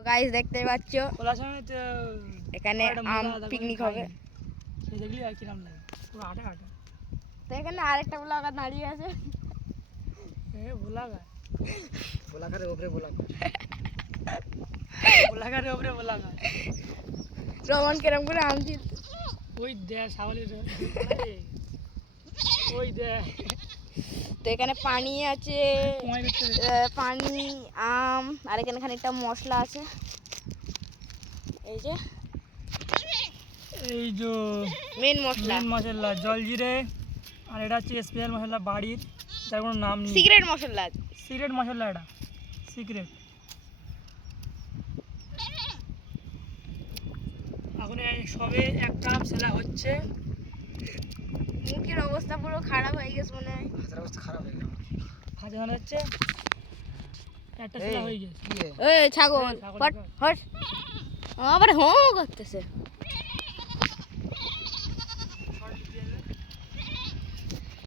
Guys দেখতে পাচ্ছ এখানে আম পিকনিক হবে। দেখলি আর কি নাম লাগে পুরো আটা আটা। তো এখানে আরেকটা ব্লগার দাঁড়িয়ে আছে। ব্লগারের উপরে ব্লগার রোমান কেরম করে আম দিল ওই দে সাওয়ালের ওই দে। তো এখানে পানি আছে, পানি আম আর এখানে খানিকটা মশলা আছে। এই যে মেন মশলা জলজিরে, আর এটা হচ্ছে স্পেশাল মশলা বাড়ির, যার কোনো নাম নেই। সিক্রেট মশলা এটা সিক্রেট। এখন সবে একটা আম সেলা হচ্ছে। মুখের অবস্থা পুরো খারাপ হয়ে গেছে মনে হয়। ভাজা হচ্ছে একটা সেলা হয়ে গেছে। এই ছাগল হট আবার হো করতেছে।